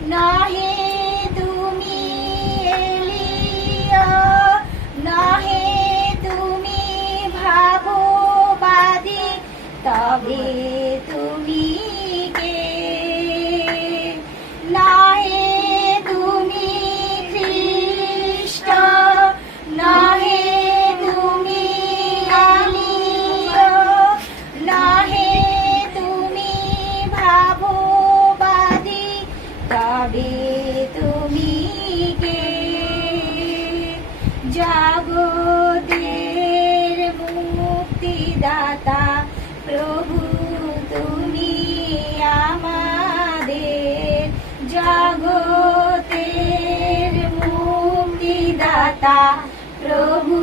নাহে তুমি এলিয়া, নাহে তুমি ভাববাদী, তবে তুমি কে? নাহে তুমি খ্রিস্ট, নাহে তুমি এলিয়া, নাহে তুমি ভাববাদী, তবে তুমি কে? জগতের মুক্তিদাতা প্রভু তুমি আমাদের, জগতের মুক্তিদাতা প্রভু